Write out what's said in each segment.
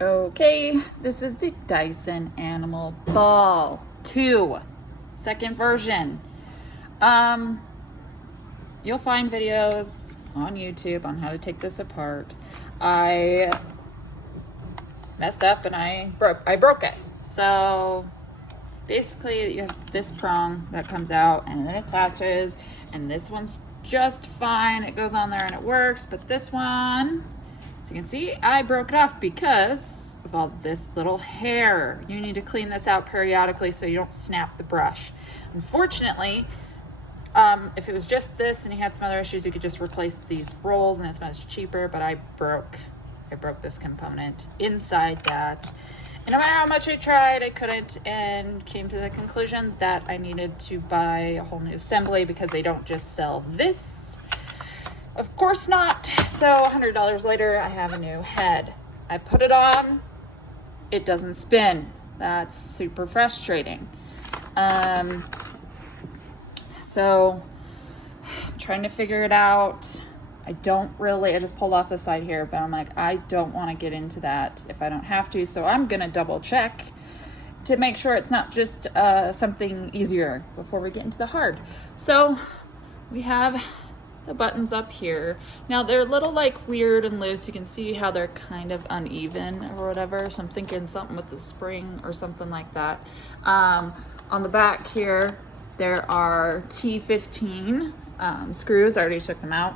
Okay, this is the Dyson Animal Ball 2, second version. You'll find videos on YouTube on how to take this apart. I messed up and I broke it. So basically you have this prong that comes out and it attaches, and this one's just fine. It goes on there and it works, but this one, as you can see, I broke it off because of all this little hair. You need to clean this out periodically so you don't snap the brush. Unfortunately, if it was just this and you had some other issues, you could just replace these rolls and it's much cheaper, but I broke this component inside that. And no matter how much I tried, I couldn't, and came to the conclusion that I needed to buy a whole new assembly because they don't just sell this. Of course not. So $100 later, I have a new head. I put it on, it doesn't spin. That's super frustrating. So I'm trying to figure it out. I just pulled off the side here, but I'm like, I don't want to get into that if I don't have to. So I'm going to double check to make sure it's not just something easier before we get into the hard. So we have the buttons up here. Now they're a little like weird and loose. You can see how they're kind of uneven or whatever. So I'm thinking something with the spring or something like that. On the back here, there are T15 screws. I already took them out.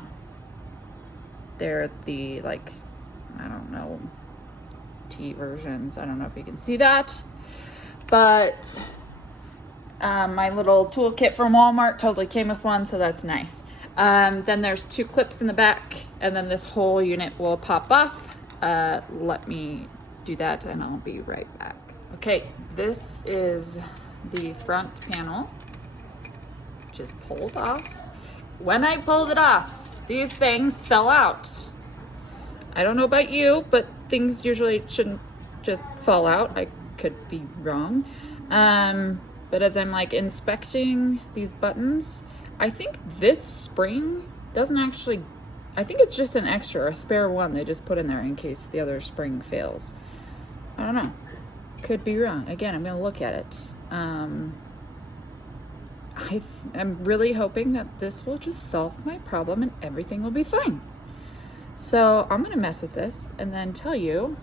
They're the, like, I don't know, T versions. I don't know if you can see that. But my little toolkit from Walmart totally came with one, so that's nice. Then there's 2 clips in the back, and then this whole unit will pop off. Let me do that, and I'll be right back. Okay, this is the front panel. Just pulled off. When I pulled it off, these things fell out. I don't know about you, but things usually shouldn't just fall out. I could be wrong. But as I'm like inspecting these buttons, I think this spring doesn't actually, I think it's just an extra, a spare one they just put in there in case the other spring fails. I don't know. Could be wrong. Again, I'm gonna look at it. I'm really hoping that this will just solve my problem and everything will be fine. So I'm gonna mess with this and then tell you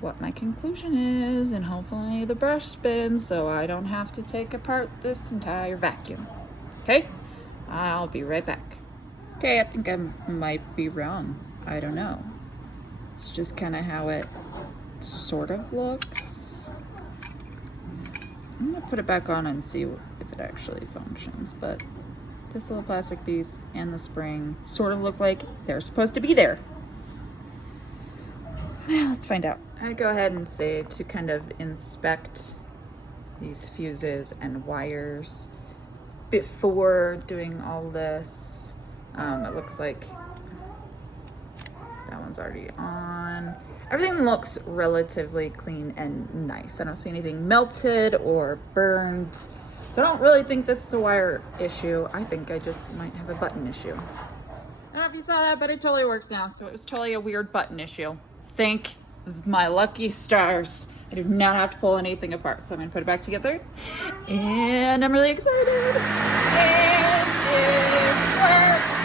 what my conclusion is, and hopefully the brush spins so I don't have to take apart this entire vacuum. Okay, I'll be right back. Okay, I think I might be wrong. I don't know. It's just kind of how it sort of looks. I'm gonna put it back on and see if it actually functions, but this little plastic piece and the spring sort of look like they're supposed to be there. Yeah, let's find out. I'd go ahead and say to kind of inspect these fuses and wires before doing all this. It looks like that one's already on. Everything looks relatively clean and nice. I don't see anything melted or burned. So I don't really think this is a wire issue. I think I just might have a button issue. I don't know if you saw that, but it totally works now. So it was totally a weird button issue. Thank my lucky stars. I do not have to pull anything apart. So I'm gonna put it back together. And I'm really excited. And it works.